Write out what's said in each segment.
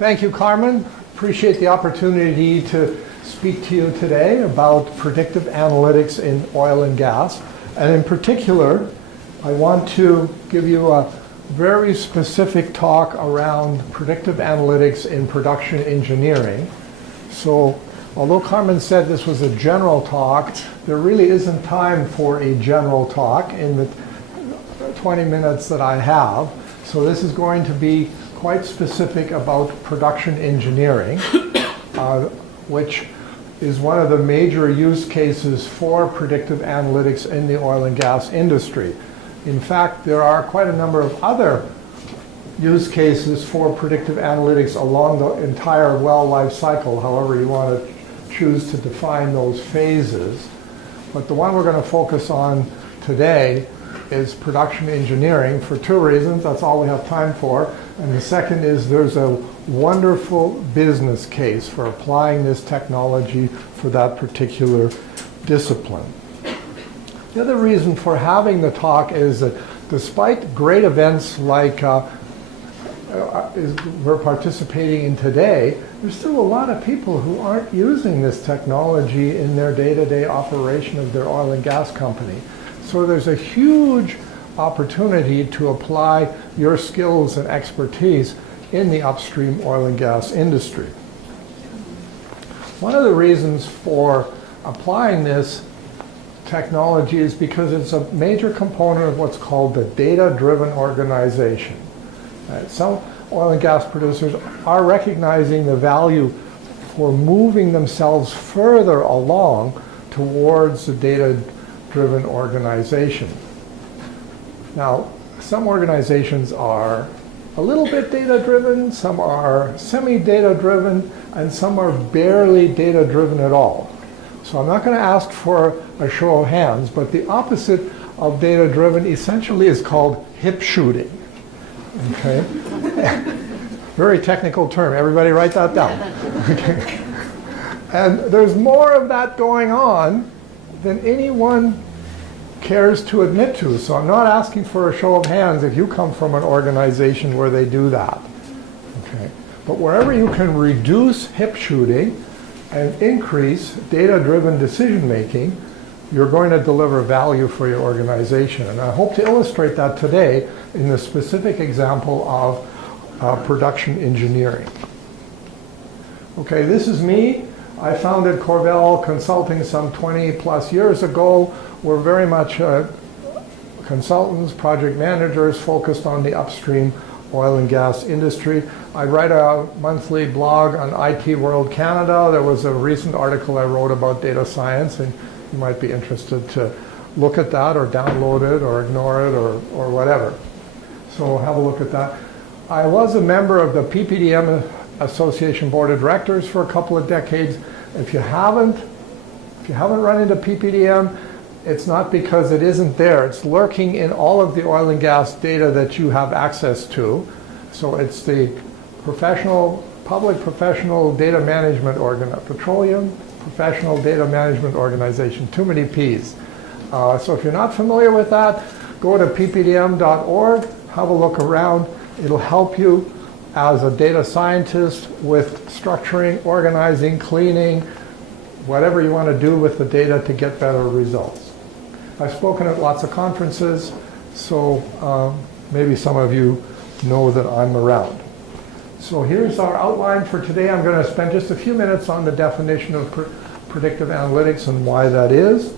Thank you, Carmen. Appreciate the opportunity to speak to you today about predictive analytics in oil and gas. And in particular, I want to give you a very specific talk around predictive analytics in production engineering. So, although Carmen said this was a general talk, there really isn't time for a general talk in the 20 minutes that I have. So this is going to be quite specific about production engineering, which is one of the major use cases for predictive analytics in the oil and gas industry. In fact, there are quite a number of other use cases for predictive analytics along the entire well life cycle, however you want to choose to define those phases. But the one we're going to focus on today is production engineering for two reasons. That's all we have time for. And the second is there's a wonderful business case for applying this technology for that particular discipline. The other reason for having the talk is that despite great events like we're participating in today, there's still a lot of people who aren't using this technology in their day-to-day operation of their oil and gas company. So there's a huge opportunity to apply your skills and expertise in the upstream oil and gas industry. One of the reasons for applying this technology is because it's a major component of what's called the data-driven organization. Some oil and gas producers are recognizing the value for moving themselves further along towards the data-driven organization. Now, some organizations are a little bit data-driven, some are semi-data-driven, and some are barely data-driven at all. So I'm not going to ask for a show of hands, but the opposite of data-driven essentially is called hip shooting. Okay? Very technical term. Everybody write that down. Okay. And there's more of that going on than anyone cares to admit to. So I'm not asking for a show of hands if you come from an organization where they do that. Okay. But wherever you can reduce hip shooting and increase data-driven decision making, you're going to deliver value for your organization. And I hope to illustrate that today in the specific example of production engineering. Okay, this is me. I founded Corvell Consulting some 20 plus years ago. We're very much consultants, project managers focused on the upstream oil and gas industry. I write a monthly blog on IT World Canada. There was a recent article I wrote about data science, and you might be interested to look at that or download it or ignore it or whatever. So have a look at that. I was a member of the PPDM Association Board of Directors for a couple of decades. If you haven't run into PPDM, it's not because it isn't there. It's lurking in all of the oil and gas data that you have access to. So it's the public professional data management petroleum professional data management organization. Too many P's. So if you're not familiar with that, go to ppdm.org, have a look around. It'll help you as a data scientist with structuring, organizing, cleaning, whatever you want to do with the data to get better results. I've spoken at lots of conferences, so maybe some of you know that I'm around. So here's our outline for today. I'm going to spend just a few minutes on the definition of predictive analytics and why that is.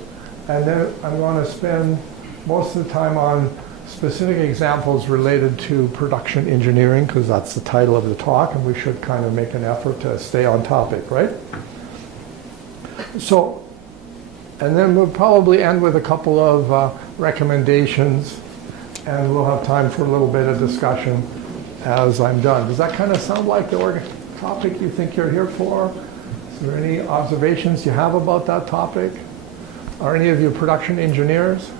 And then I'm going to spend most of the time on specific examples related to production engineering, because that's the title of the talk, and we should kind of make an effort to stay on topic, right? So, and then we'll probably end with a couple of recommendations, and we'll have time for a little bit of discussion as I'm done. Does that kind of sound like the topic you think you're here for? Is there any observations you have about that topic? Are any of you production engineers?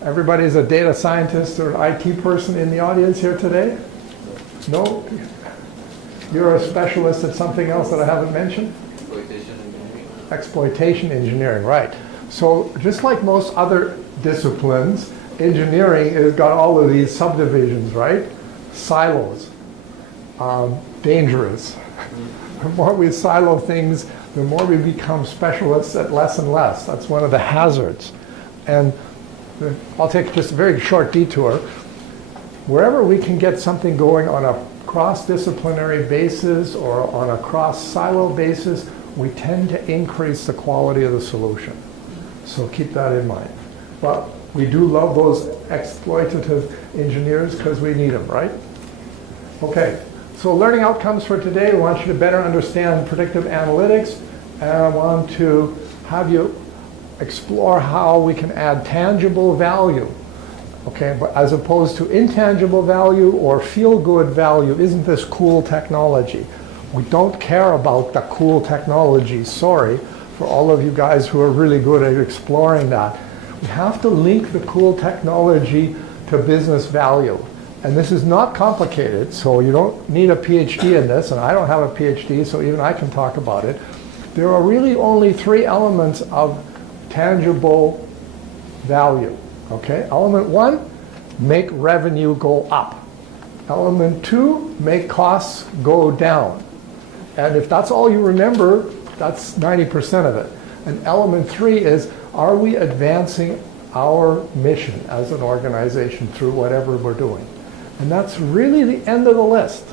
Everybody's a data scientist or IT person in the audience here today? No? You're a specialist at something else that I haven't mentioned? Exploitation engineering. Exploitation engineering, right. So just like most other disciplines, engineering has got all of these subdivisions, right? Silos. dangerous. The more we silo things, the more we become specialists at less and less. That's one of the hazards. And I'll take just a very short detour. Wherever we can get something going on a cross-disciplinary basis or on a cross-silo basis, we tend to increase the quality of the solution. So keep that in mind. But we do love those exploitative engineers because we need them, right? Okay, so learning outcomes for today. I want you to better understand predictive analytics, and I want to have you explore how we can add tangible value, okay, but as opposed to intangible value or feel-good value. Isn't this cool technology? We don't care about the cool technology, sorry, for all of you guys who are really good at exploring that. We have to link the cool technology to business value. And this is not complicated, so you don't need a PhD in this, and I don't have a PhD, so even I can talk about it. There are really only three elements of tangible value, okay? Element one, make revenue go up. Element two, make costs go down. And if that's all you remember, that's 90% of it. And element three is, are we advancing our mission as an organization through whatever we're doing? And that's really the end of the list.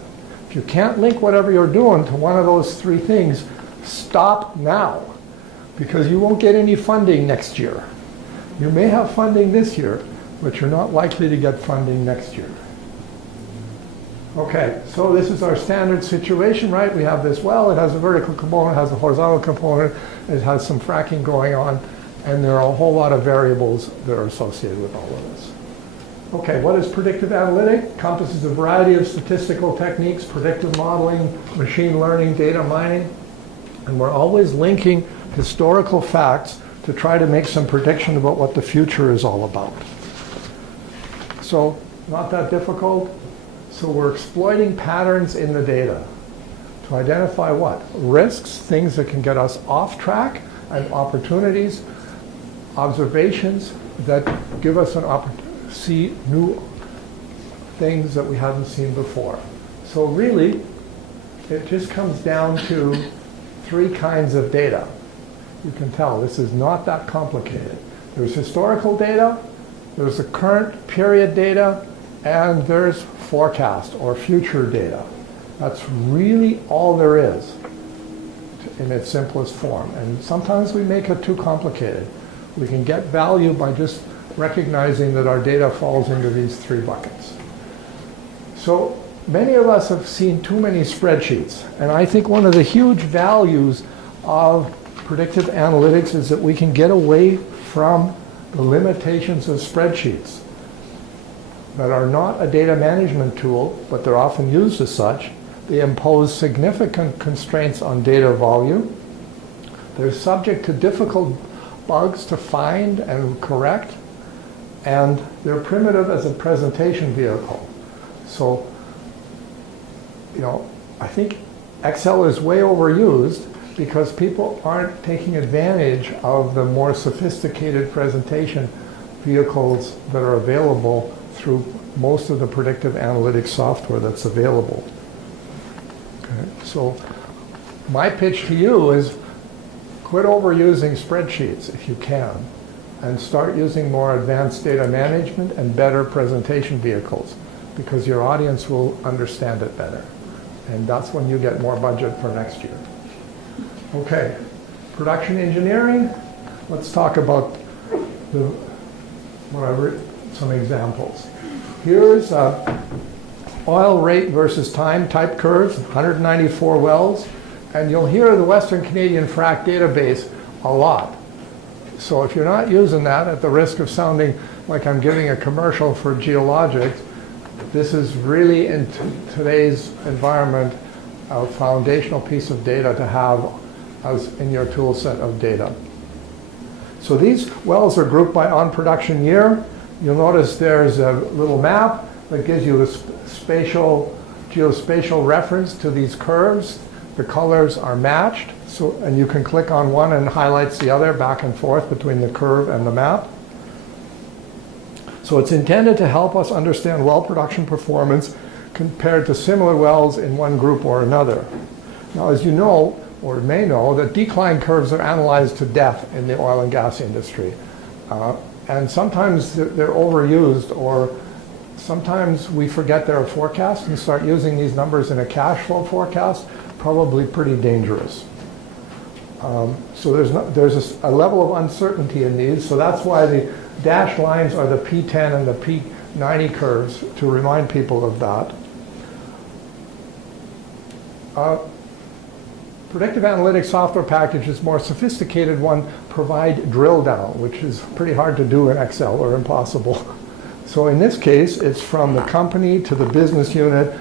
If you can't link whatever you're doing to one of those three things, stop now, because you won't get any funding next year. You may have funding this year, but you're not likely to get funding next year. Okay, so this is our standard situation, right? We have this well, it has a vertical component, it has a horizontal component, it has some fracking going on, and there are a whole lot of variables that are associated with all of this. Okay, what is predictive analytics? Encompasses a variety of statistical techniques, predictive modeling, machine learning, data mining, and we're always linking historical facts to try to make some prediction about what the future is all about. So, not that difficult. So we're exploiting patterns in the data to identify what? Risks, things that can get us off track, and opportunities, observations that give us an opportunity to see new things that we haven't seen before. So really, it just comes down to three kinds of data. You can tell this is not that complicated. There's historical data, there's the current period data, and there's forecast or future data. That's really all there is in its simplest form. And sometimes we make it too complicated. We can get value by just recognizing that our data falls into these three buckets. So many of us have seen too many spreadsheets. And I think one of the huge values of predictive analytics is that we can get away from the limitations of spreadsheets that are not a data management tool, but they're often used as such. They impose significant constraints on data volume. They're subject to difficult bugs to find and correct, and they're primitive as a presentation vehicle. So, you know, I think Excel is way overused because people aren't taking advantage of the more sophisticated presentation vehicles that are available through most of the predictive analytics software that's available. Okay. So my pitch to you is quit overusing spreadsheets if you can, and start using more advanced data management and better presentation vehicles, because your audience will understand it better. And that's when you get more budget for next year. Okay, production engineering. Let's talk about some examples. Here's oil rate versus time type curves, 194 wells, and you'll hear the Western Canadian Frac database a lot. So if you're not using that, at the risk of sounding like I'm giving a commercial for geologics, this is really, in today's environment, a foundational piece of data to have as in your tool set of data. So these wells are grouped by on production year. You'll notice there's a little map that gives you a geospatial reference to these curves. The colors are matched, and you can click on one and it highlights the other back and forth between the curve and the map. So it's intended to help us understand well production performance compared to similar wells in one group or another. Now, as you know, or may know, that decline curves are analyzed to death in the oil and gas industry. And sometimes they're overused, or sometimes we forget they're a forecast and start using these numbers in a cash flow forecast. Probably pretty dangerous. So there's a level of uncertainty in these, so that's why the dashed lines are the P10 and the P90 curves, to remind people of that. Predictive Analytics software packages, more sophisticated one, provide drill down, which is pretty hard to do in Excel, or impossible. So in this case, it's from the company to the business unit,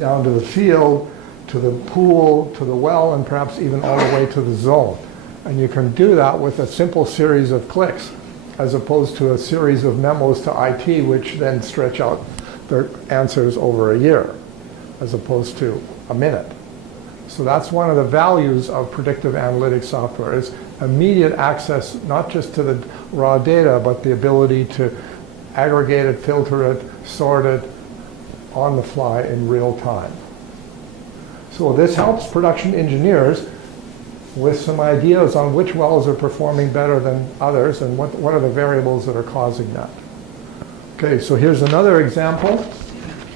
down to the field, to the pool, to the well, and perhaps even all the way to the zone. And you can do that with a simple series of clicks, as opposed to a series of memos to IT, which then stretch out their answers over a year, as opposed to a minute. So that's one of the values of predictive analytics software, is immediate access, not just to the raw data, but the ability to aggregate it, filter it, sort it on the fly in real time. So this helps production engineers with some ideas on which wells are performing better than others, and what are the variables that are causing that. Okay, so here's another example.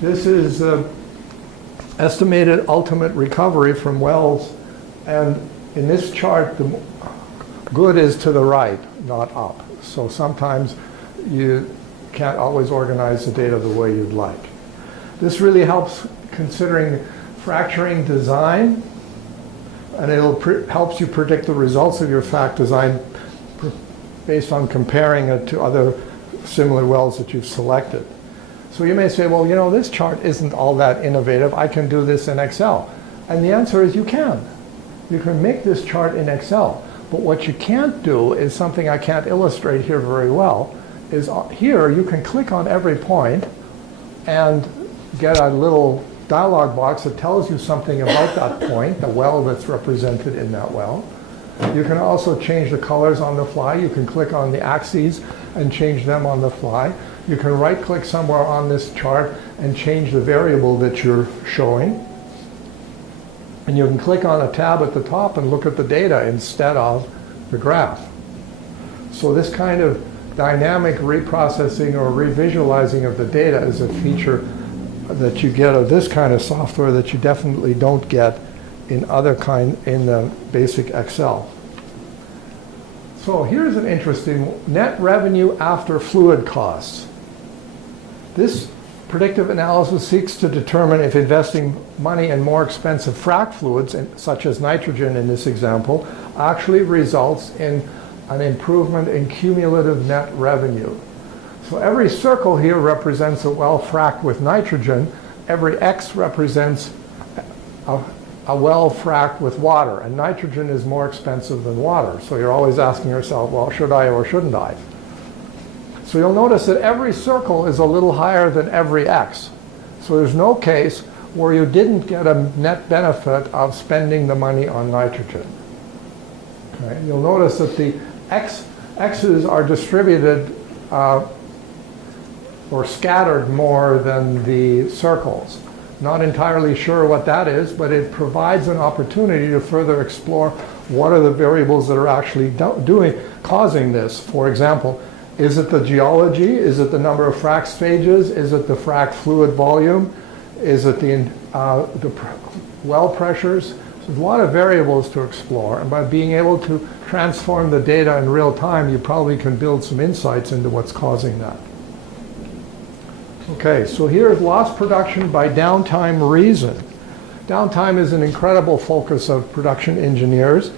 This is estimated ultimate recovery from wells, and in this chart the good is to the right, not up. So sometimes you can't always organize the data the way you'd like. This really helps considering fracturing design, and it helps you predict the results of your frac design based on comparing it to other similar wells that you've selected. So you may say, well, you know, this chart isn't all that innovative. I can do this in Excel. And the answer is you can. You can make this chart in Excel. But what you can't do is something I can't illustrate here very well, is here you can click on every point and get a little dialog box that tells you something about that point, the well that's represented in that well. You can also change the colors on the fly. You can click on the axes and change them on the fly. You can right-click somewhere on this chart and change the variable that you're showing. And you can click on a tab at the top and look at the data instead of the graph. So this kind of dynamic reprocessing or revisualizing of the data is a feature that you get of this kind of software that you definitely don't get in the basic Excel. So here's an interesting net revenue after fluid costs. This predictive analysis seeks to determine if investing money in more expensive frac fluids, such as nitrogen in this example, actually results in an improvement in cumulative net revenue. So every circle here represents a well fracked with nitrogen. Every X represents a well fracked with water, and nitrogen is more expensive than water. So you're always asking yourself, well, should I or shouldn't I? So you'll notice that every circle is a little higher than every X. So there's no case where you didn't get a net benefit of spending the money on nitrogen. Okay? You'll notice that the X's are distributed or scattered more than the circles. Not entirely sure what that is, but it provides an opportunity to further explore what are the variables that are actually causing this. For example, is it the geology? Is it the number of frac stages? Is it the frac fluid volume? Is it the well pressures? So there's a lot of variables to explore, and by being able to transform the data in real time, you probably can build some insights into what's causing that. Okay, so here's lost production by downtime reason. Downtime is an incredible focus of production engineers.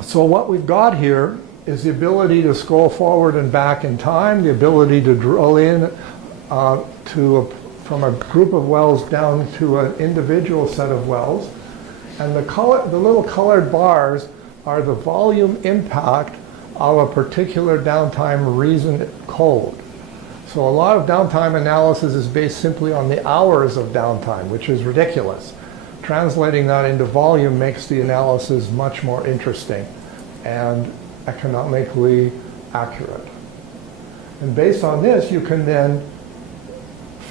So what we've got here is the ability to scroll forward and back in time, the ability to drill in from a group of wells down to an individual set of wells. And the little colored bars are the volume impact of a particular downtime reason code. So a lot of downtime analysis is based simply on the hours of downtime, which is ridiculous. Translating that into volume makes the analysis much more interesting and economically accurate. And based on this, you can then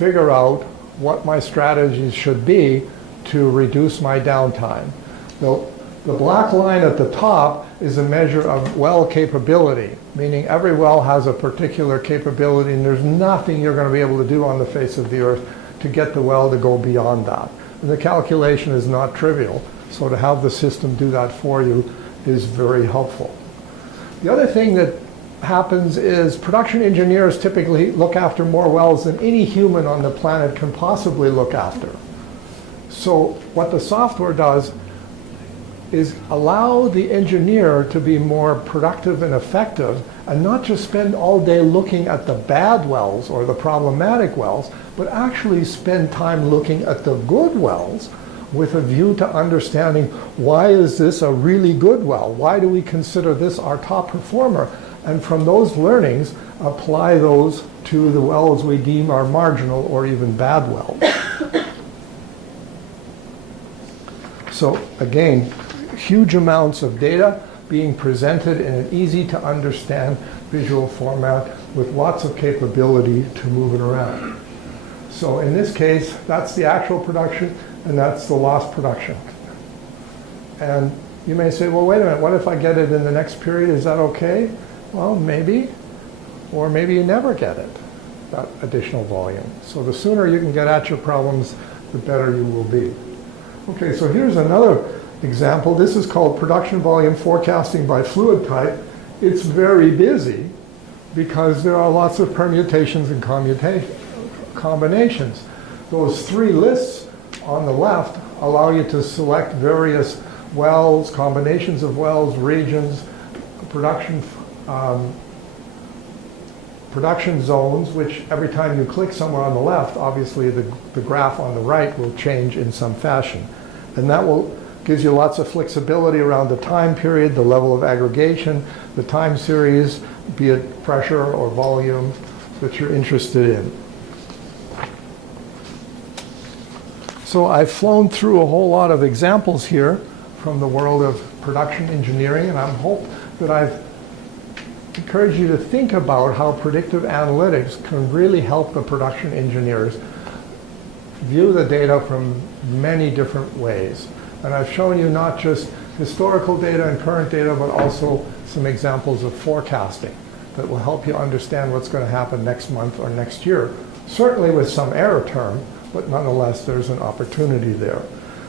figure out what my strategies should be to reduce my downtime. The black line at the top is a measure of well capability, meaning every well has a particular capability and there's nothing you're going to be able to do on the face of the earth to get the well to go beyond that. And the calculation is not trivial, so to have the system do that for you is very helpful. The other thing that happens is production engineers typically look after more wells than any human on the planet can possibly look after. So what the software does is allow the engineer to be more productive and effective and not just spend all day looking at the bad wells or the problematic wells, but actually spend time looking at the good wells with a view to understanding why is this a really good well? Why do we consider this our top performer? And from those learnings, apply those to the wells we deem are marginal or even bad wells. So again, huge amounts of data being presented in an easy to understand visual format with lots of capability to move it around. So in this case, that's the actual production and that's the lost production. And you may say, well, wait a minute, what if I get it in the next period? Is that okay? Well, maybe, or maybe you never get it, that additional volume. So the sooner you can get at your problems, the better you will be. Okay, so here's another example. This is called production volume forecasting by fluid type. It's very busy because there are lots of permutations and combinations. Those three lists on the left allow you to select various wells, combinations of wells, regions, production zones, which every time you click somewhere on the left, obviously the graph on the right will change in some fashion. And that gives you lots of flexibility around the time period, the level of aggregation, the time series, be it pressure or volume that you're interested in. So I've flown through a whole lot of examples here from the world of production engineering, and I hope that I've encouraged you to think about how predictive analytics can really help the production engineers view the data from many different ways. And I've shown you not just historical data and current data, but also some examples of forecasting that will help you understand what's going to happen next month or next year. Certainly with some error term, but nonetheless there's an opportunity there.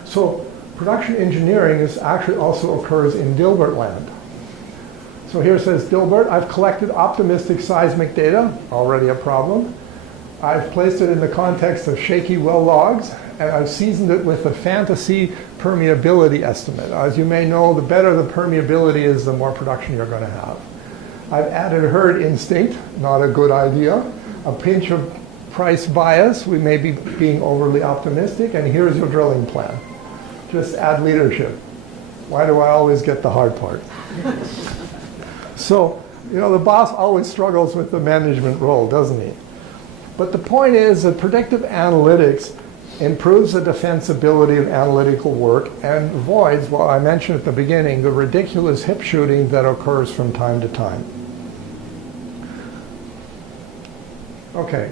So production engineering actually also occurs in Dilbert land. So here it says, Dilbert, I've collected optimistic seismic data, already a problem. I've placed it in the context of shaky well logs, and I've seasoned it with a fantasy permeability estimate. As you may know, the better the permeability is, the more production you're going to have. I've added herd instinct, not a good idea. A pinch of price bias, we may be being overly optimistic, and here's your drilling plan. Just add leadership. Why do I always get the hard part? So, you know, the boss always struggles with the management role, doesn't he? But the point is that predictive analytics improves the defensibility of analytical work and avoids, well, I mentioned at the beginning, the ridiculous hip shooting that occurs from time to time. Okay,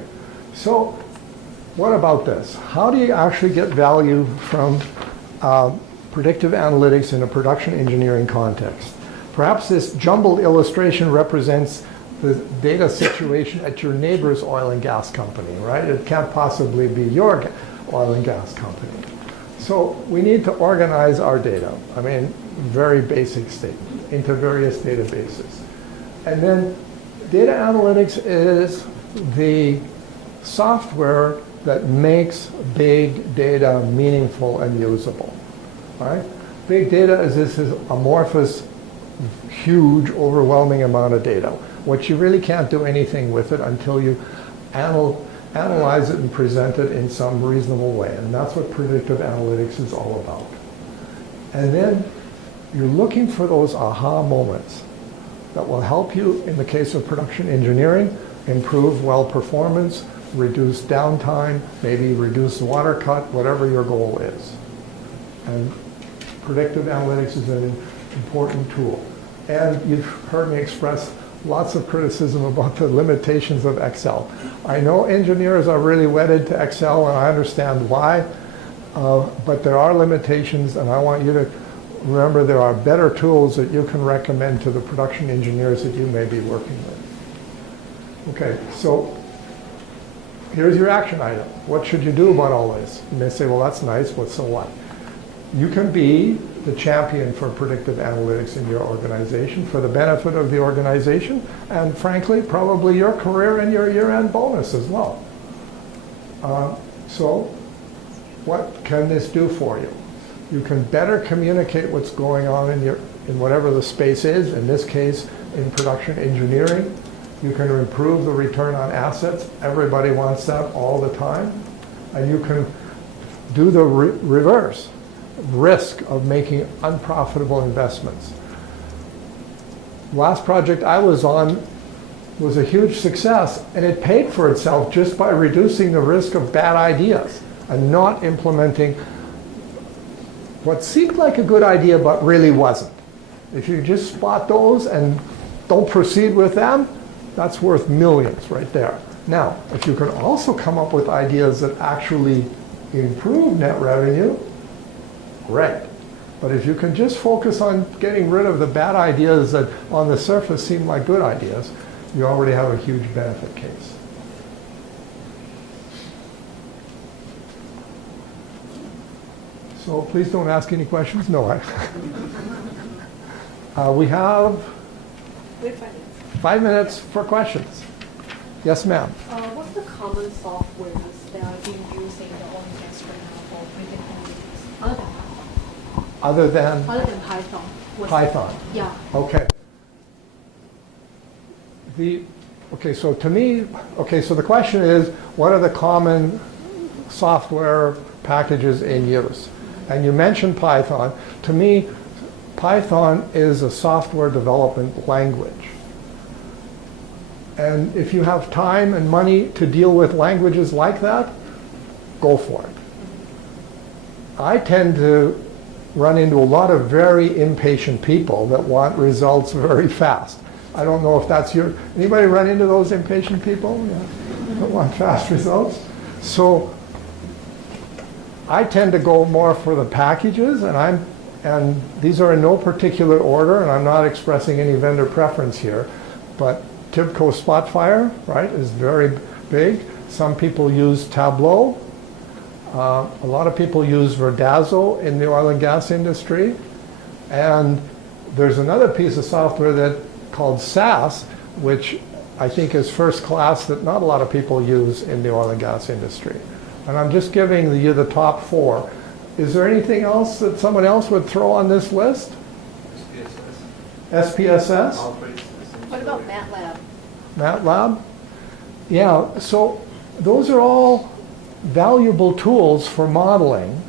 so what about this? How do you actually get value from predictive analytics in a production engineering context? Perhaps this jumbled illustration represents the data situation at your neighbor's oil and gas company, right? It can't possibly be your oil and gas company. So we need to organize our data, I mean, very basic statement, into various databases. And then data analytics is the software that makes big data meaningful and usable, right? Big data is this amorphous, huge, overwhelming amount of data. What you really can't do anything with it until you analyze it and present it in some reasonable way. And that's what predictive analytics is all about. And then you're looking for those aha moments that will help you, in the case of production engineering, improve well performance, reduce downtime, maybe reduce water cut, whatever your goal is. And predictive analytics is an important tool. And you've heard me express lots of criticism about the limitations of Excel. I know engineers are really wedded to Excel, and I understand why, but there are limitations, and I want you to remember there are better tools that you can recommend to the production engineers that you may be working with. Okay, so here's your action item. What should you do about all this? You may say, well, that's nice, but so what? You can be the champion for predictive analytics in your organization for the benefit of the organization and, frankly, probably your career and your year-end bonus as well. So what can this do for you? You can better communicate what's going on in whatever the space is, in this case, in production engineering. You can improve the return on assets. Everybody wants that all the time. And you can do the reverse, risk of making unprofitable investments. Last project I was on was a huge success, and it paid for itself just by reducing the risk of bad ideas and not implementing what seemed like a good idea but really wasn't. If you just spot those and don't proceed with them, that's worth millions right there. Now, if you can also come up with ideas that actually improve net revenue, great. But if you can just focus on getting rid of the bad ideas that on the surface seem like good ideas, you already have a huge benefit case. So please don't ask any questions. No, we have 5 minutes for questions. Yes, ma'am. What's the common software that are being used in the oil and gas right now for predictive analytics, other than Python? Python. Yeah. Okay. So to me, so the question is, what are the common software packages in use? And you mentioned Python. To me, Python is a software development language. And if you have time and money to deal with languages like that, go for it. I tend to run into a lot of very impatient people that want results very fast. I don't know if that's anybody run into those impatient people? Yeah. That want fast results? So I tend to go more for the packages, and these are in no particular order, and I'm not expressing any vendor preference here, but Tibco Spotfire, right, is very big. Some people use Tableau. A lot of people use Verdazo in the oil and gas industry. And there's another piece of software called SAS, which I think is first class, that not a lot of people use in the oil and gas industry. And I'm just giving you the top 4. Is there anything else that someone else would throw on this list? SPSS? What about MATLAB? MATLAB? Yeah, so those are all valuable tools for modeling,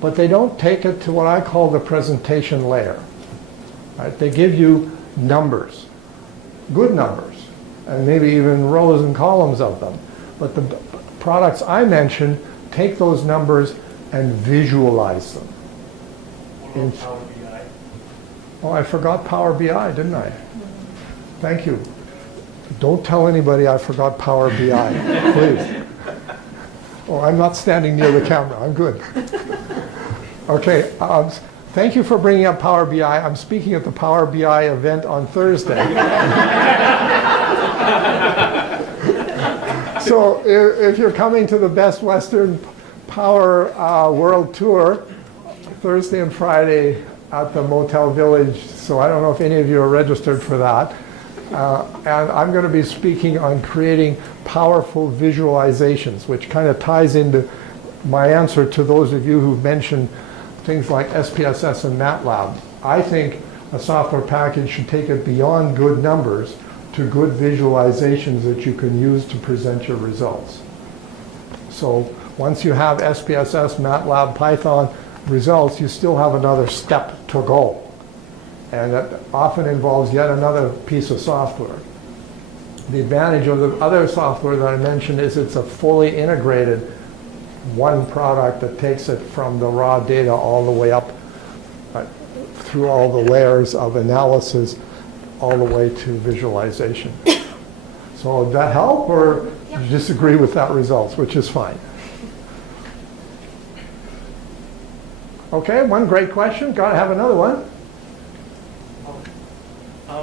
but they don't take it to what I call the presentation layer. Right? They give you numbers, good numbers, and maybe even rows and columns of them. But the products I mentioned take those numbers and visualize them. Power BI. Oh, I forgot Power BI, didn't I? Thank you. Don't tell anybody I forgot Power BI, please. Oh, I'm not standing near the camera. I'm good. Okay. Thank you for bringing up Power BI. I'm speaking at the Power BI event on Thursday. So if you're coming to the Best Western Power World Tour, Thursday and Friday at the Motel Village, so I don't know if any of you are registered for that. And I'm going to be speaking on creating powerful visualizations, which kind of ties into my answer to those of you who've mentioned things like SPSS and MATLAB. I think a software package should take it beyond good numbers to good visualizations that you can use to present your results. So once you have SPSS, MATLAB, Python results, you still have another step to go. And that often involves yet another piece of software. The advantage of the other software that I mentioned is it's a fully integrated one product that takes it from the raw data all the way up through all the layers of analysis all the way to visualization. So did that help, or Yep. you disagree with that results, which is fine. Okay, one great question. Got to have another one.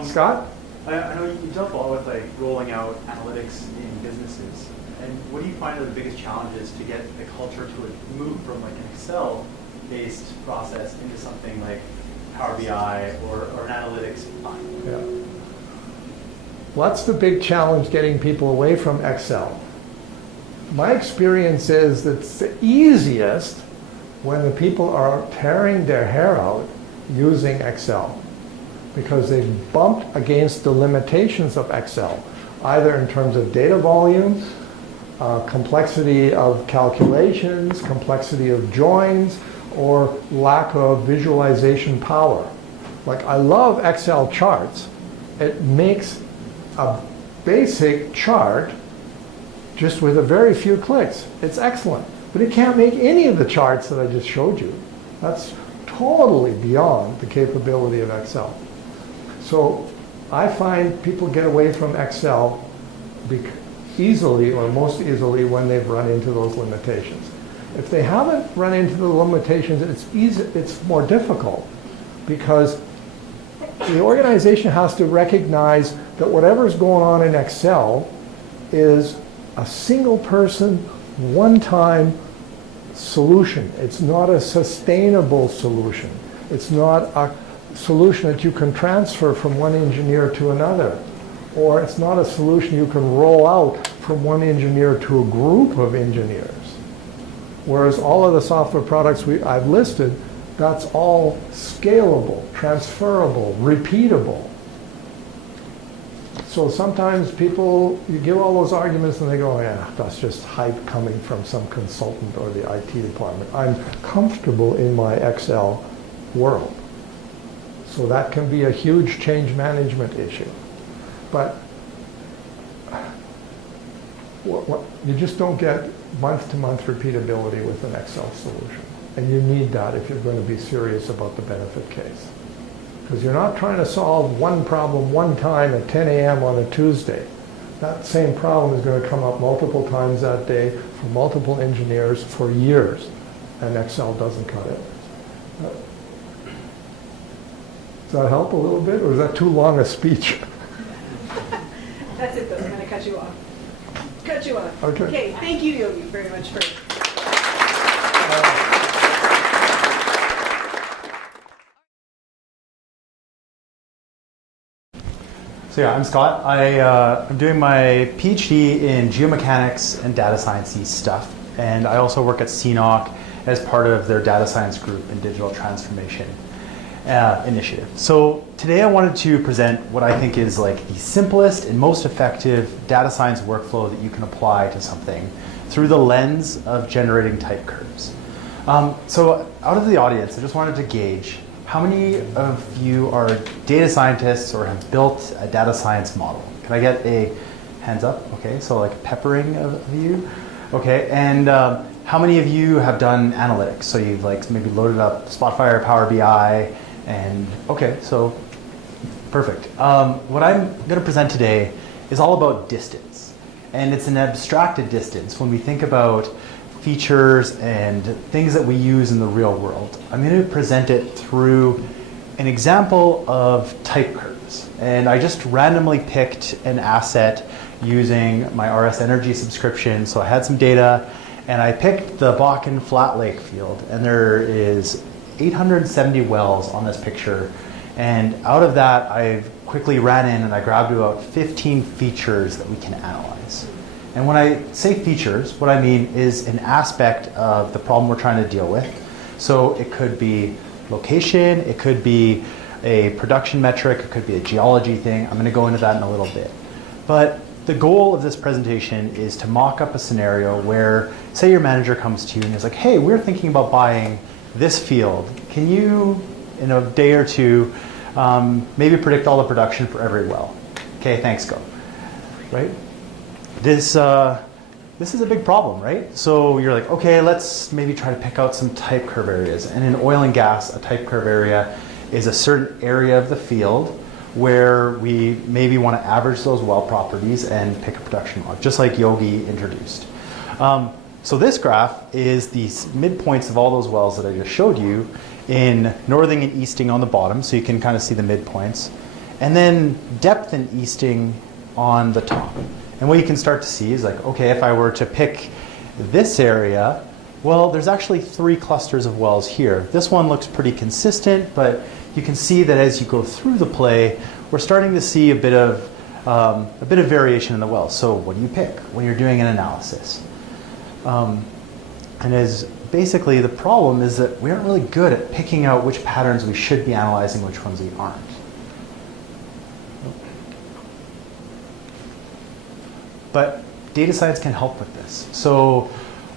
Scott? I know you dealt a lot with like rolling out analytics in businesses, and what do you find are the biggest challenges to get the culture to move from like an Excel-based process into something like Power BI or an analytics platform? Yeah. What's the big challenge getting people away from Excel? My experience is that it's the easiest when the people are tearing their hair out using Excel, because they've bumped against the limitations of Excel, either in terms of data volume, complexity of calculations, complexity of joins, or lack of visualization power. Like, I love Excel charts. It makes a basic chart just with a very few clicks. It's excellent. But it can't make any of the charts that I just showed you. That's totally beyond the capability of Excel. So I find people get away from Excel easily, or most easily, when they've run into those limitations. If they haven't run into the limitations, it's more difficult, because the organization has to recognize that whatever's going on in Excel is a single person, one-time solution. It's not a sustainable solution. It's not a solution that you can transfer from one engineer to another. Or it's not a solution you can roll out from one engineer to a group of engineers. Whereas all of the software products I've listed, that's all scalable, transferable, repeatable. So sometimes people, you give all those arguments and they go, yeah, that's just hype coming from some consultant or the IT department. I'm comfortable in my Excel world. So that can be a huge change management issue. But you just don't get month-to-month repeatability with an Excel solution. And you need that if you're going to be serious about the benefit case. Because you're not trying to solve one problem one time at 10 a.m. on a Tuesday. That same problem is going to come up multiple times that day for multiple engineers for years. And Excel doesn't cut it. Does that help a little bit, or is that too long a speech? That's it though, I'm gonna cut you off. Cut you off. Okay. Okay, thank you, Yogi, very much for. So yeah, I'm Scott. I'm doing my PhD in geomechanics and data science stuff, and I also work at CNOC as part of their data science group and digital transformation initiative. So today I wanted to present what I think is like the simplest and most effective data science workflow that you can apply to something through the lens of generating type curves. So out of the audience, I just wanted to gauge how many of you are data scientists or have built a data science model? Can I get a hands up? Okay, so like a peppering of you. Okay, and how many of you have done analytics? So you've like maybe loaded up Spotfire, Power BI, and okay, so perfect. What I'm going to present today is all about distance, and it's an abstracted distance when we think about features and things that we use in the real world. I'm going to present it through an example of type curves, and I just randomly picked an asset using my RS Energy subscription. So I had some data, and I picked the Bakken Flat Lake field, and there is 870 wells on this picture, and out of that I quickly ran in and I grabbed about 15 features that we can analyze. And when I say features, what I mean is an aspect of the problem we're trying to deal with. So it could be location, it could be a production metric, it could be a geology thing. I'm going to go into that in a little bit. But the goal of this presentation is to mock up a scenario where, say your manager comes to you and is like, hey, we're thinking about buying this field. Can you, in a day or two, maybe predict all the production for every well? Okay, thanks, go. Right? This is a big problem, right? So you're like, okay, let's maybe try to pick out some type curve areas. And in oil and gas, a type curve area is a certain area of the field where we maybe want to average those well properties and pick a production log, just like Yogi introduced. So this graph is the midpoints of all those wells that I just showed you in northing and easting on the bottom, so you can kind of see the midpoints, and then depth and easting on the top. And what you can start to see is like, okay, if I were to pick this area, well, there's actually 3 clusters of wells here. This one looks pretty consistent, but you can see that as you go through the play, we're starting to see a bit of variation in the wells. So what do you pick when you're doing an analysis? And as basically the problem is that we aren't really good at picking out which patterns we should be analyzing, which ones we aren't. But data science can help with this. So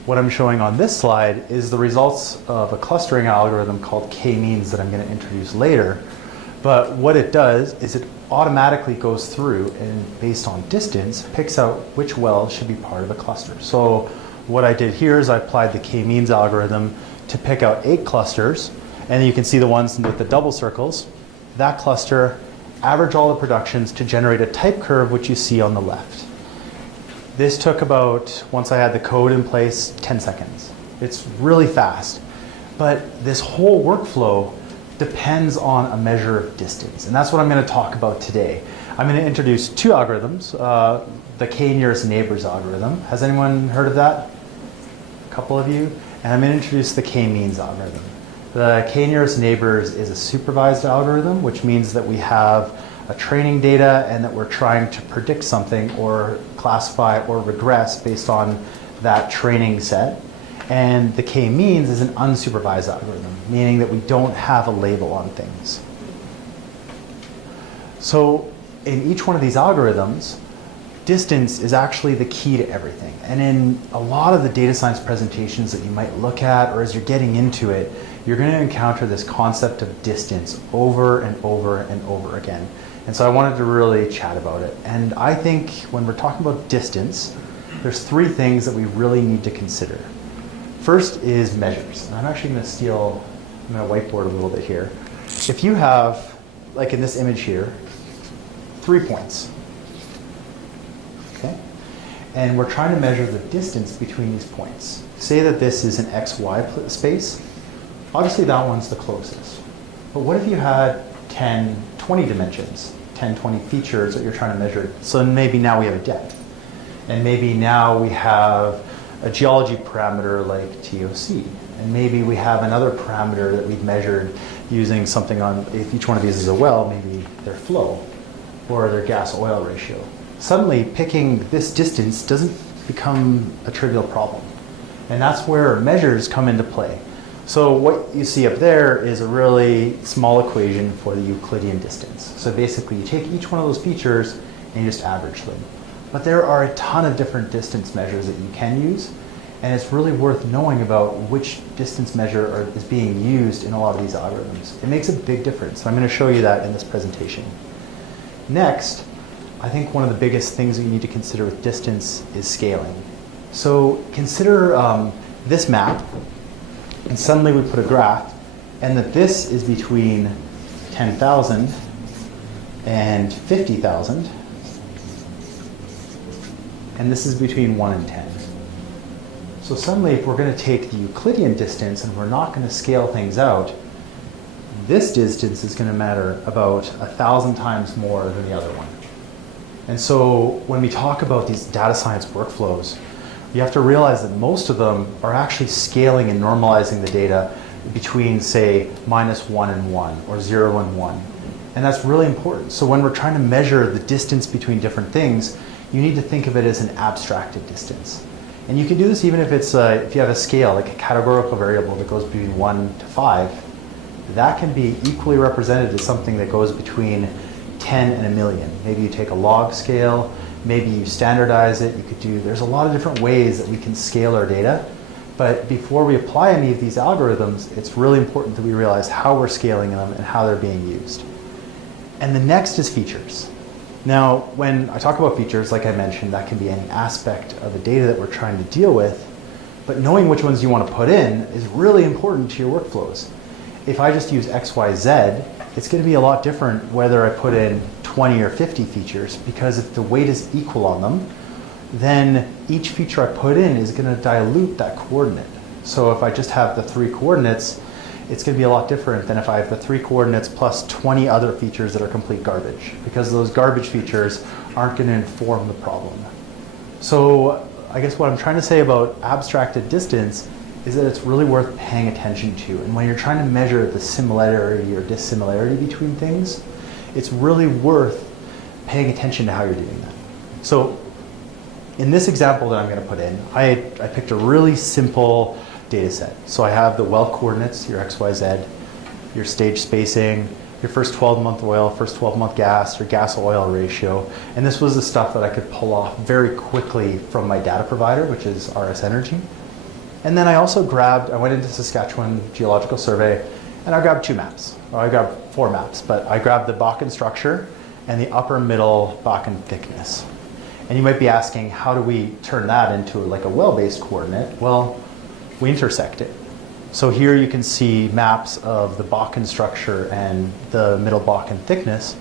what I'm showing on this slide is the results of a clustering algorithm called k-means that I'm going to introduce later. But what it does is it automatically goes through and based on distance picks out which wells should be part of a cluster. So what I did here is I applied the k-means algorithm to pick out 8 clusters, and you can see the ones with the double circles. That cluster, average all the productions to generate a type curve, which you see on the left. This took about, once I had the code in place, 10 seconds. It's really fast. But this whole workflow depends on a measure of distance, and that's what I'm going to talk about today. I'm going to introduce 2 algorithms, the k-nearest neighbors algorithm. Has anyone heard of that? A couple of you? And I'm going to introduce the k-means algorithm. The k-nearest neighbors is a supervised algorithm, which means that we have a training data and that we're trying to predict something or classify or regress based on that training set. And the k-means is an unsupervised algorithm, meaning that we don't have a label on things. So in each one of these algorithms, distance is actually the key to everything. And in a lot of the data science presentations that you might look at, or as you're getting into it, you're going to encounter this concept of distance over and over and over again. And so I wanted to really chat about it. And I think when we're talking about distance, there's 3 things that we really need to consider. First is measures. And I'm actually going to I'm going to whiteboard a little bit here. If you have, like in this image here, 3 points, okay? And we're trying to measure the distance between these points. Say that this is an XY space. Obviously that one's the closest. But what if you had 10, 20 dimensions, 10, 20 features that you're trying to measure? So maybe now we have a depth. And maybe now we have a geology parameter like TOC. And maybe we have another parameter that we've measured using something on, if each one of these is a well, maybe their flow or their gas-oil ratio. Suddenly picking this distance doesn't become a trivial problem. And that's where measures come into play. So what you see up there is a really small equation for the Euclidean distance. So basically you take each one of those features and you just average them. But there are a ton of different distance measures that you can use, and it's really worth knowing about which distance measure is being used in a lot of these algorithms. It makes a big difference. So I'm going to show you that in this presentation. Next, I think one of the biggest things that you need to consider with distance is scaling. So consider this map, and suddenly we put a graph, and that this is between 10,000 and 50,000, and this is between 1 and 10. So suddenly, if we're going to take the Euclidean distance and we're not going to scale things out, this distance is going to matter about 1,000 times more than the other one. And so when we talk about these data science workflows, you have to realize that most of them are actually scaling and normalizing the data between, say, -1 and 1 or 0 and 1. And that's really important. So when we're trying to measure the distance between different things, you need to think of it as an abstracted distance. And you can do this even if it's if you have a scale, like a categorical variable that goes between 1 to 5. That can be equally represented as something that goes between 10 and a million. Maybe you take a log scale, maybe you standardize it. You could do, there's a lot of different ways that we can scale our data. But before we apply any of these algorithms, it's really important that we realize how we're scaling them and how they're being used. And the next is features. Now, when I talk about features, like I mentioned, that can be any aspect of the data that we're trying to deal with. But knowing which ones you want to put in is really important to your workflows. If I just use X, Y, Z, it's going to be a lot different whether I put in 20 or 50 features, because if the weight is equal on them, then each feature I put in is going to dilute that coordinate. So if I just have the 3 coordinates, it's going to be a lot different than if I have the 3 coordinates plus 20 other features that are complete garbage, because those garbage features aren't going to inform the problem. So I guess what I'm trying to say about abstracted distance is that it's really worth paying attention to. And when you're trying to measure the similarity or dissimilarity between things, it's really worth paying attention to how you're doing that. So in this example that I'm going to put in, I picked a really simple data set. So I have the well coordinates, your X, Y, Z, your stage spacing, your first 12-month oil, first 12-month gas, your gas-oil ratio. And this was the stuff that I could pull off very quickly from my data provider, which is RS Energy. And then I also I went into Saskatchewan Geological Survey, and I grabbed 2 maps. Or I grabbed 4 maps, but I grabbed the Bakken structure and the upper middle Bakken thickness. And you might be asking, how do we turn that into like a well-based coordinate? Well, we intersect it. So here you can see maps of the Bakken structure and the middle Bakken thickness.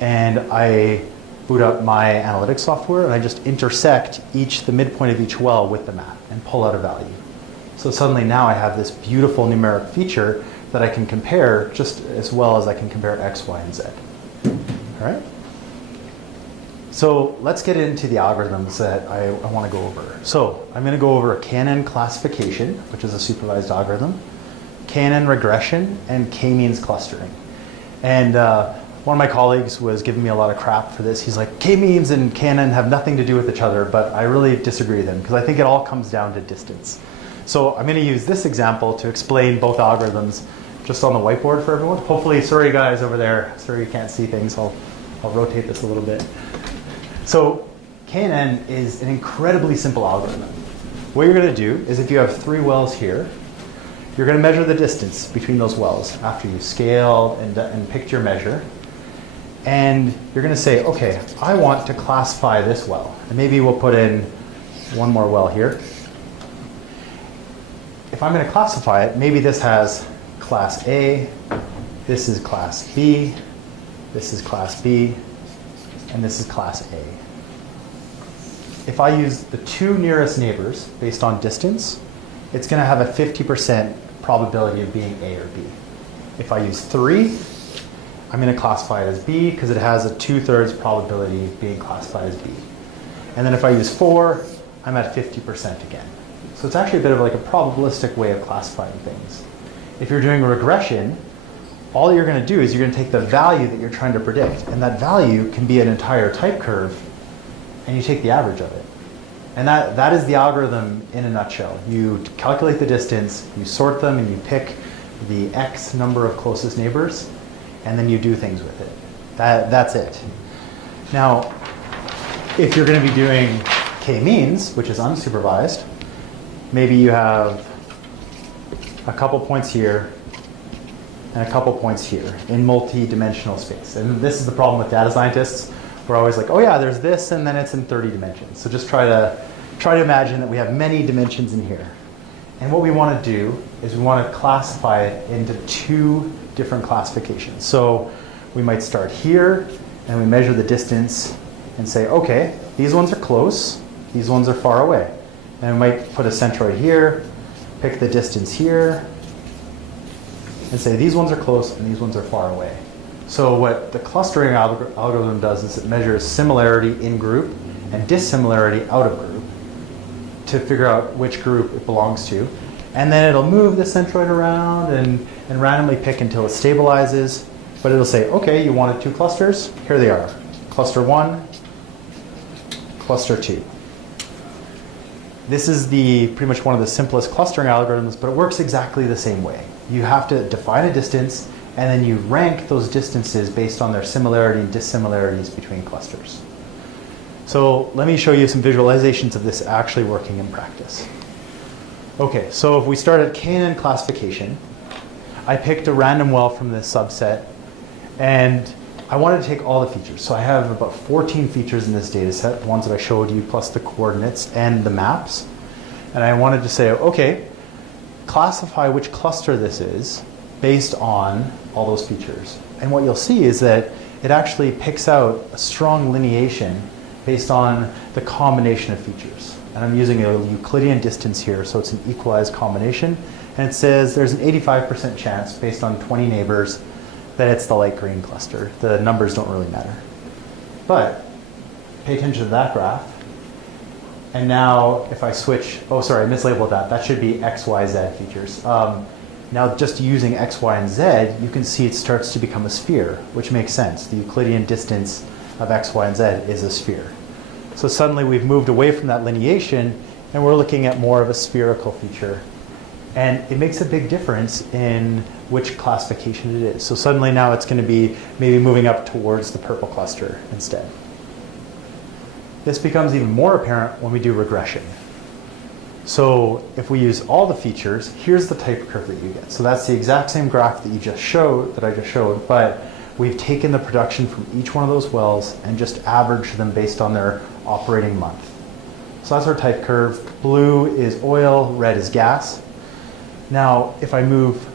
And I boot up my analytics software and I just intersect the midpoint of each well with the map and pull out a value. So suddenly now I have this beautiful numeric feature that I can compare just as well as I can compare X, Y, and Z. All right? So let's get into the algorithms that I want to go over. So I'm going to go over a KNN classification, which is a supervised algorithm, KNN regression, and k-means clustering. And one of my colleagues was giving me a lot of crap for this. He's like, k-means and KNN have nothing to do with each other, but I really disagree with him because I think it all comes down to distance. So I'm going to use this example to explain both algorithms just on the whiteboard for everyone. Hopefully, sorry guys over there, sorry you can't see things. I'll rotate this a little bit. So KNN is an incredibly simple algorithm. What you're going to do is if you have 3 wells here, you're going to measure the distance between those wells after you've scaled and picked your measure. And you're going to say, okay, I want to classify this well. And maybe we'll put in one more well here. If I'm going to classify it, maybe this has class A, this is class B, this is class B, and this is class A. If I use the 2 nearest neighbors based on distance, it's going to have a 50% probability of being A or B. If I use 3, I'm going to classify it as B because it has a 2/3 probability of being classified as B. And then if I use 4, I'm at 50% again. So it's actually a bit of like a probabilistic way of classifying things. If you're doing regression, all you're going to do is you're going to take the value that you're trying to predict, and that value can be an entire type curve, and you take the average of it. And that is the algorithm in a nutshell. You calculate the distance, you sort them, and you pick the X number of closest neighbors, and then you do things with it. That's it. Now, if you're going to be doing k-means, which is unsupervised, maybe you have a couple points here and a couple points here in multi-dimensional space. And this is the problem with data scientists. We're always like, oh yeah, there's this, and then it's in 30 dimensions. So just try to imagine that we have many dimensions in here. And what we want to do is we want to classify it into 2 different classifications. So we might start here, and we measure the distance and say, okay, these ones are close, these ones are far away. And we might put a centroid here, pick the distance here, and say these ones are close and these ones are far away. So what the clustering algorithm does is it measures similarity in group and dissimilarity out of group to figure out which group it belongs to. And then it'll move the centroid around and randomly pick until it stabilizes. But it'll say, okay, you wanted 2 clusters? Here they are. Cluster 1, cluster 2. This is pretty much one of the simplest clustering algorithms, but it works exactly the same way. You have to define a distance, and then you rank those distances based on their similarity and dissimilarities between clusters. So let me show you some visualizations of this actually working in practice. Okay, so if we start at KNN classification, I picked a random well from this subset, and I wanted to take all the features. So I have about 14 features in this data set, the ones that I showed you, plus the coordinates and the maps. And I wanted to say, okay, classify which cluster this is based on all those features. And what you'll see is that it actually picks out a strong lineation based on the combination of features. And I'm using a Euclidean distance here, so it's an equalized combination. And it says there's an 85% chance, based on 20 neighbors, that it's the light green cluster. The numbers don't really matter. But pay attention to that graph. And now if I switch, oh sorry, I mislabeled that. That should be X, Y, Z features. Now just using X, Y, and Z, you can see it starts to become a sphere, which makes sense. The Euclidean distance of X, Y, and Z is a sphere. So suddenly we've moved away from that lineation and we're looking at more of a spherical feature. And it makes a big difference in which classification it is. So suddenly now it's going to be maybe moving up towards the purple cluster instead. This becomes even more apparent when we do regression. So if we use all the features, here's the type curve that you get. So that's the exact same graph that I just showed, but we've taken the production from each one of those wells and just averaged them based on their operating month. So that's our type curve. Blue is oil, red is gas. Now, if I move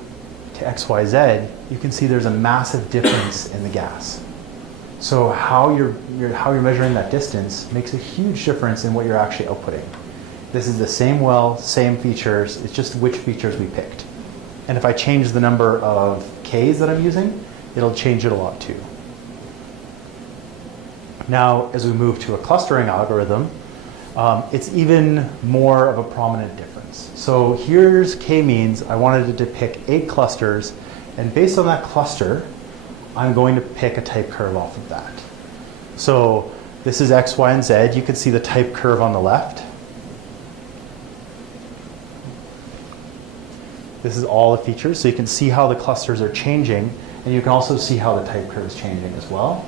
to XYZ, you can see there's a massive difference in the gas. So how you're measuring that distance makes a huge difference in what you're actually outputting. This is the same well, same features, it's just which features we picked. And if I change the number of Ks that I'm using, it'll change it a lot too. Now, as we move to a clustering algorithm, it's even more of a prominent difference. So here's k-means. I wanted to pick 8 clusters, and based on that cluster, I'm going to pick a type curve off of that. So this is X, Y, and Z. You can see the type curve on the left. This is all the features, so you can see how the clusters are changing, and you can also see how the type curve is changing as well.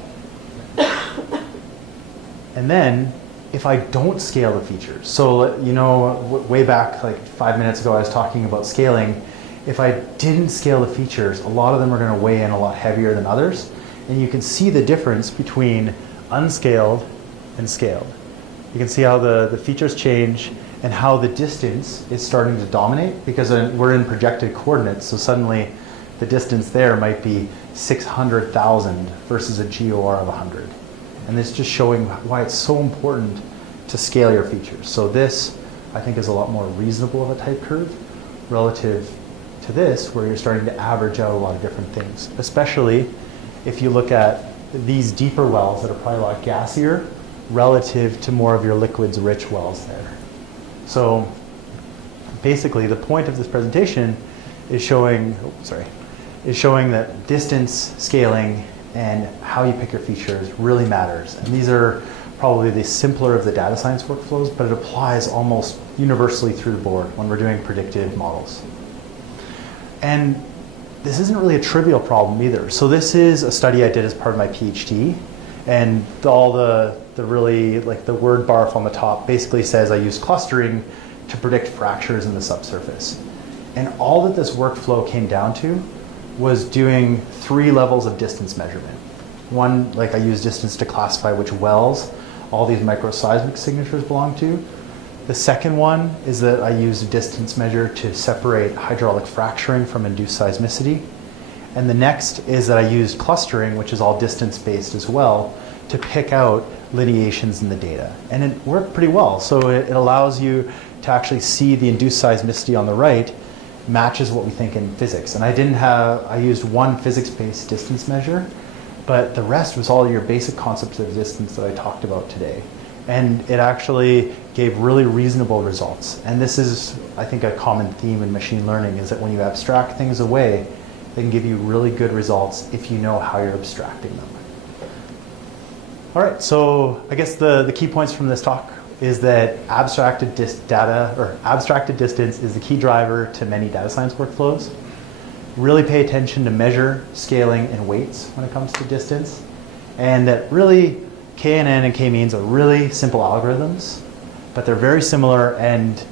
And then, if I don't scale the features, so you know, way back like 5 minutes ago I was talking about scaling. If I didn't scale the features, a lot of them are going to weigh in a lot heavier than others. And you can see the difference between unscaled and scaled. You can see how the features change and how the distance is starting to dominate, because we're in projected coordinates, so suddenly the distance there might be 600,000 versus a GOR of 100. And it's just showing why it's so important to scale your features. So this, I think, is a lot more reasonable of a type curve relative to this, where you're starting to average out a lot of different things, especially if you look at these deeper wells that are probably a lot gassier relative to more of your liquids-rich wells there. So basically, the point of this presentation is showing that distance scaling and how you pick your features really matters. And these are probably the simpler of the data science workflows, but it applies almost universally through the board when we're doing predictive models. And this isn't really a trivial problem either. So this is a study I did as part of my PhD, and all the really, like the word barf on the top basically says I use clustering to predict fractures in the subsurface. And all that this workflow came down to was doing 3 levels of distance measurement. One, like I use distance to classify which wells all these microseismic signatures belong to. The second one is that I use a distance measure to separate hydraulic fracturing from induced seismicity. And the next is that I used clustering, which is all distance-based as well, to pick out lineations in the data. And it worked pretty well. So it allows you to actually see the induced seismicity on the right matches what we think in physics. And I used one physics-based distance measure, but the rest was all your basic concepts of distance that I talked about today. And it actually gave really reasonable results. And this is, I think, a common theme in machine learning, is that when you abstract things away, they can give you really good results if you know how you're abstracting them. All right, so I guess the key points from this talk is that abstracted distance is the key driver to many data science workflows. Really pay attention to measure, scaling, and weights when it comes to distance. And that really KNN and k-means are really simple algorithms, but they're very similar, and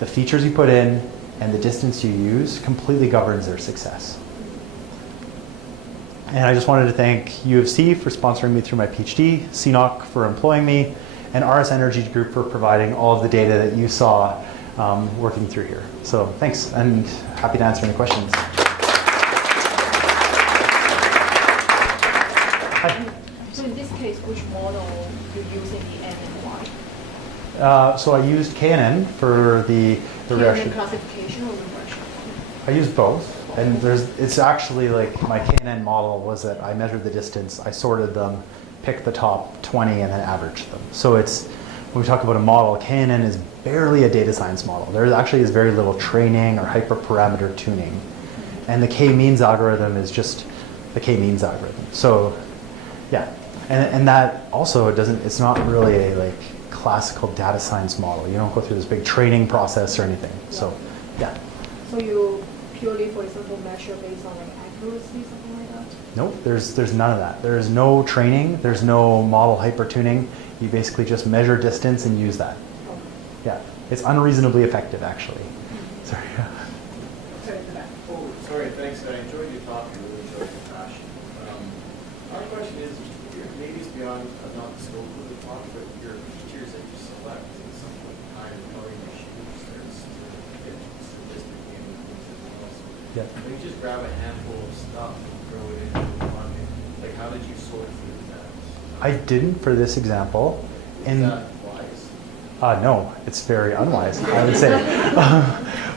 the features you put in and the distance you use completely governs their success. And I just wanted to thank U of C for sponsoring me through my PhD, CNOC for employing me, and RS Energy Group for providing all of the data that you saw working through here. So thanks, and happy to answer any questions. So in this case, which model you use in the end and why? So I used KNN for the regression. KNN classification or regression? I used both, and it's actually like my KNN model was that I measured the distance, I sorted them, picked the top 20, and then averaged them. So it's, when we talk about a model, KNN is barely a data science model. There actually is very little training or hyperparameter tuning. And the k-means algorithm is just the k-means algorithm. So yeah, and that also it's not really a like classical data science model. You don't go through this big training process or anything. So yeah. So you purely, for example, measure based on like accuracy, something like that? Nope, there's none of that. There's no training, there's no model hyper-tuning. You basically just measure distance and use that. Okay. Yeah, it's unreasonably effective actually. Sorry. Sorry for that. Oh, sorry, thanks. I enjoyed your talk. I really enjoyed your passion. My question is, maybe it's beyond not the scope of the talk, but your features that you select in some kind of coding machine, there's statistically and things else. Yeah. Maybe just grab a handful of stuff and throw it into the bucket. Like, how did you sort through that? I didn't for this example. Is that wise? No, it's very unwise, I would say.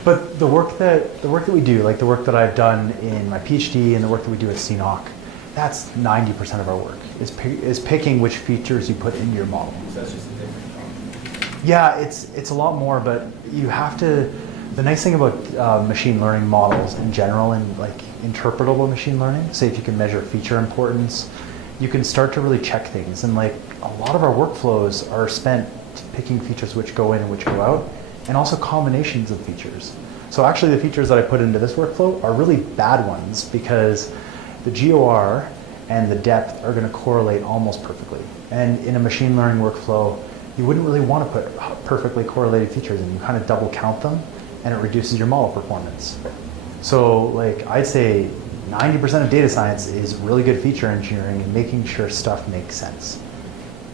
But the work that we do, like the work that I've done in my PhD and the work that we do at CNOC, that's 90% of our work, is picking which features you put into your model. So that's just a different topic. Yeah, it's a lot more, but you have to, the nice thing about machine learning models in general and like interpretable machine learning, say if you can measure feature importance, you can start to really check things. And like a lot of our workflows are spent picking features which go in and which go out, and also combinations of features. So actually the features that I put into this workflow are really bad ones because the GOR and the depth are going to correlate almost perfectly. And in a machine learning workflow, you wouldn't really want to put perfectly correlated features in. You kind of double count them and it reduces your model performance. So like I'd say 90% of data science is really good feature engineering and making sure stuff makes sense.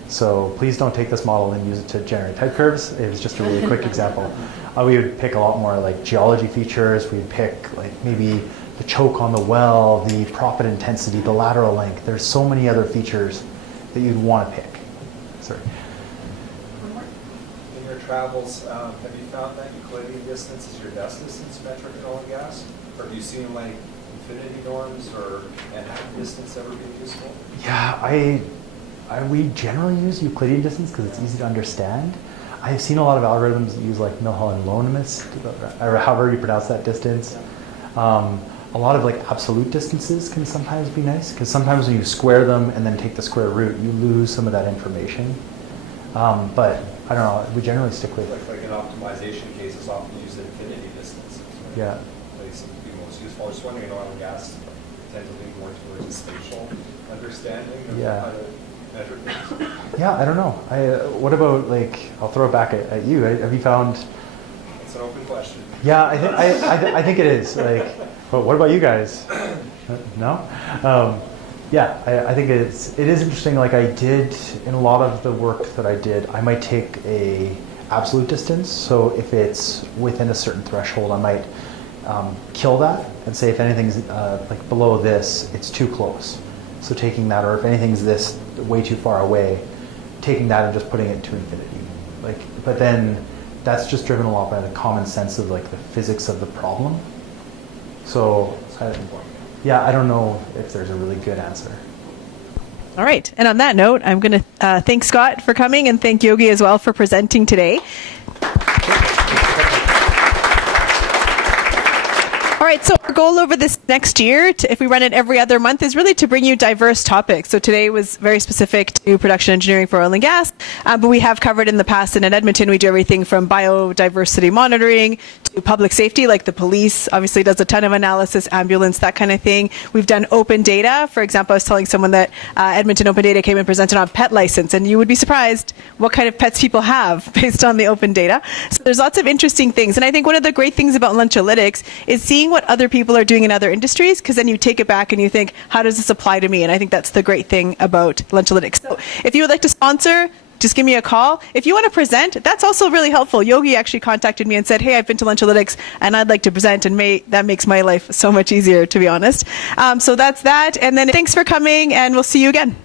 So please don't take this model and use it to generate type curves. It was just a really quick example. We would pick a lot more like geology features. We'd pick like maybe the choke on the well, the proppant intensity, the lateral length. There's so many other features that you'd want to pick. Sorry. In your travels, have you found that Euclidean distance is your best distance metric in oil and gas? Or have you seen like infinity norms or Manhattan distance ever being useful? Yeah, we generally use Euclidean distance because it's easy to understand. I've seen a lot of algorithms that use like Milholland-Lonemus, or however you pronounce that distance. A lot of like absolute distances can sometimes be nice because sometimes when you square them and then take the square root, you lose some of that information. But I don't know, we generally stick with... Like in optimization cases, often use infinity distance. Yeah. They seem to be most useful. I was just wondering, in oil and gas, tend to lean more towards a spatial understanding of Yeah. how to measure things. Yeah, I don't know. What about like, I'll throw it back at you. Have you found... It's an open question. Yeah, I think it is. Like, but what about you guys? No? Yeah, I think it is interesting. Like I did in a lot of the work that I did, I might take a absolute distance. So if it's within a certain threshold, I might kill that and say if anything's like below this, it's too close. So taking that, or if anything's this way too far away, taking that and just putting it to infinity. Like, but then that's just driven a lot by the common sense of like the physics of the problem. So, yeah, I don't know if there's a really good answer. All right. And on that note, I'm going to thank Scott for coming and thank Yogi as well for presenting today. All right, so our goal over this next year, if we run it every other month, is really to bring you diverse topics. So today was very specific to production engineering for oil and gas, but we have covered in the past, and in Edmonton we do everything from biodiversity monitoring to public safety, like the police obviously does a ton of analysis, ambulance, that kind of thing. We've done open data. For example, I was telling someone that Edmonton Open Data came and presented on pet license, and you would be surprised what kind of pets people have based on the open data. So there's lots of interesting things, and I think one of the great things about Lunchalytics is seeing what other people are doing in other industries, because then you take it back and you think, how does this apply to me? And I think that's the great thing about Lunchalytics. So if you would like to sponsor just give me a call. If you want to present, that's also really helpful. Yogi actually contacted me and said, hey, I've been to Lunchalytics and I'd like to present, and that makes my life so much easier, to be honest. So that's that. And then thanks for coming, and we'll see you again.